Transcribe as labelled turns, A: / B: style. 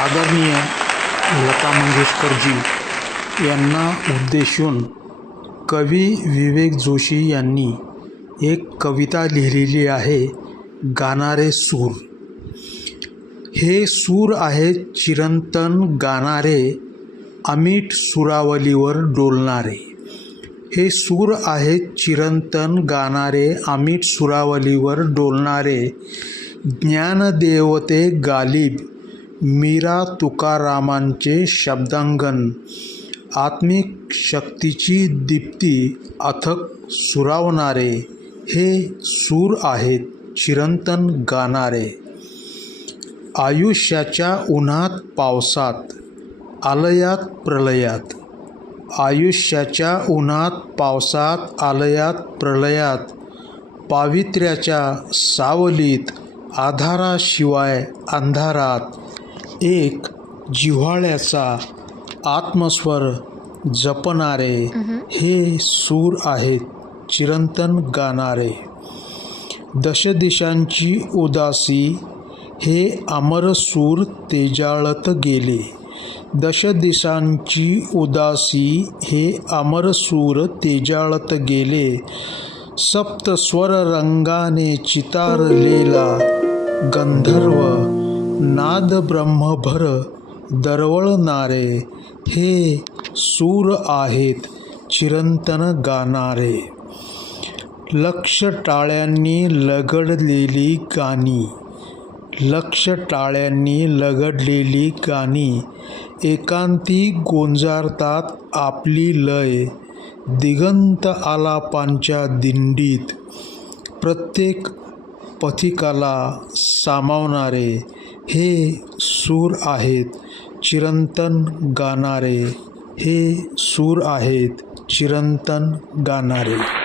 A: आदरणीय लता मंगेशकरजी यांना उद्देशून कवी विवेक जोशी यांनी एक कविता लिहिलेली आहे गाणारे सूर. हे सूर आहे चिरंतन गाणारे अमीट सुरावलीवर डोलणारे. हे सूर आहेत चिरंतन गाणारे अमीट सुरावलीवर डोलणारे. ज्ञानदेवते गालिब मीरा तुकारामांचे शब्दांगण आत्मिक शक्तीची दीप्ती अथक सुरावणारे हे सूर आहेत चिरंतन गाणारे. आयुष्याच्या उन्हात पावसात आलयात प्रलयात. आयुष्याच्या उन्हात पावसात आलयात प्रलयात. पावित्र्याच्या सावलीत आधाराशिवाय अंधारात. एक जिव्हाळ्याचा आत्मस्वर जपणारे हे सूर आहेत चिरंतन गाणारे. दशदिशांची उदासी हे अमर सूर तेजाळत गेले. दशदिशांची उदासी हे अमर सूर तेजाळत गेले. सप्तस्वर रंगाने चितारलेला गंधर्व नाद ब्रह्मभर दरवळणारे हे सूर आहेत चिरंतन गाणारे. लक्ष टाळ्यांनी लगडलेली गाणी लक्ष टाळ्यांनी लगडलेली गाणी एकांती गोंजारतात आपली लय दिगंत आलापांच्या दिंडीत प्रत्येक पथिकाला सामावणारे हे सूर आहेत चिरंतन गाणारे. हे सूर आहेत चिरंतन गाणारे.